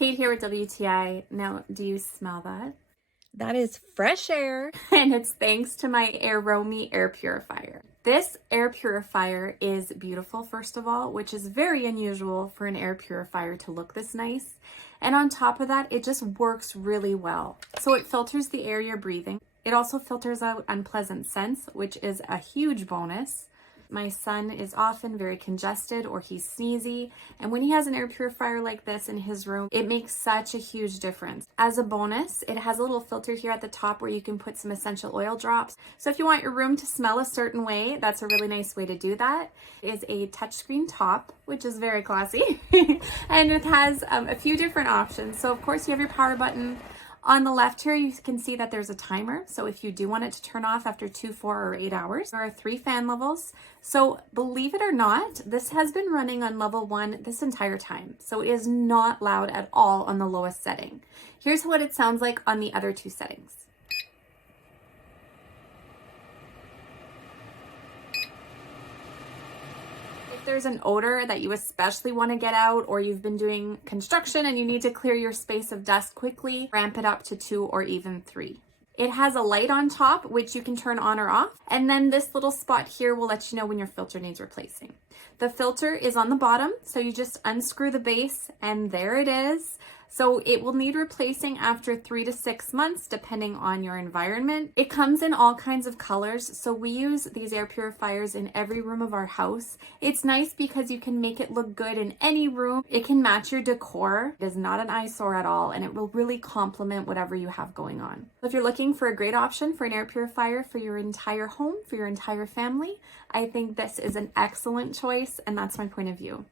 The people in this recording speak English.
Kate here with WTI. Now, do you smell that? That is fresh air. And it's thanks to my AIRROMI air purifier. This air purifier is beautiful, first of all, which is very unusual for an air purifier to look this nice. And on top of that, it just works really well. So it filters the air you're breathing. It also filters out unpleasant scents, which is a huge bonus. My son is often very congested or he's sneezy, and when he has an air purifier like this in his room, it makes such a huge difference. As a bonus, it has a little filter here at the top where you can put some essential oil drops. So if you want your room to smell a certain way, that's a really nice way to do that. It is a touchscreen top, which is very classy, and it has a few different options. So of course you have your power button. On the left here, you can see that there's a timer. So if you do want it to turn off after 2, 4, or 8 hours, there are 3 fan levels. So believe it or not, this has been running on level 1 this entire time. So it is not loud at all on the lowest setting. Here's what it sounds like on the other 2 settings. If there's an odor that you especially want to get out, or you've been doing construction and you need to clear your space of dust quickly, ramp it up to 2 or even 3. It has a light on top, which you can turn on or off. And then this little spot here will let you know when your filter needs replacing. The filter is on the bottom, so you just unscrew the base and there it is. So it will need replacing after 3 to 6 months, depending on your environment. It comes in all kinds of colors, so we use these air purifiers in every room of our house. It's nice because you can make it look good in any room. It can match your decor. It is not an eyesore at all, and it will really complement whatever you have going on. If you're looking for a great option for an air purifier for your entire home, for your entire family, I think this is an excellent choice, and that's my point of view.